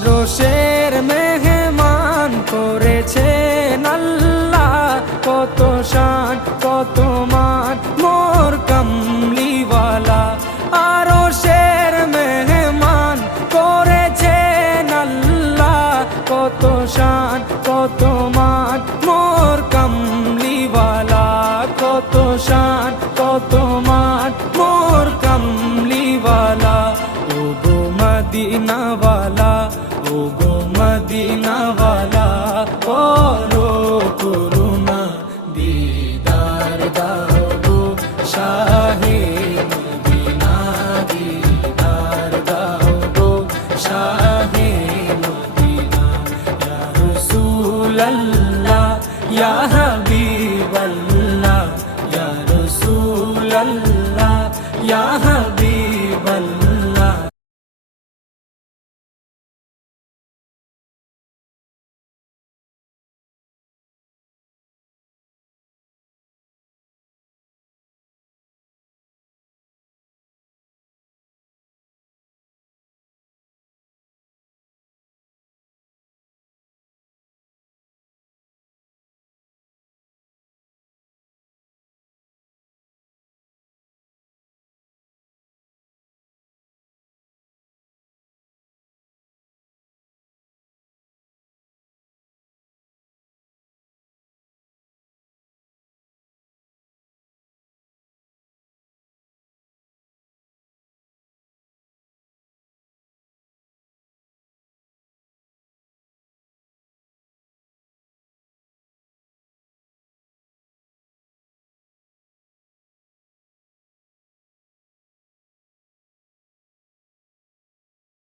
আরশের মেহমান করেছেন আল্লাহ, কত শান কত মান মোর কামলিওয়ালা। আরশের মেহমান করেছেন আল্লাহ, কত শান কত মান মোর কামলিওয়ালা, কত শান কত মান মোর কামলিওয়ালা। ও গো মদিনাওয়ালা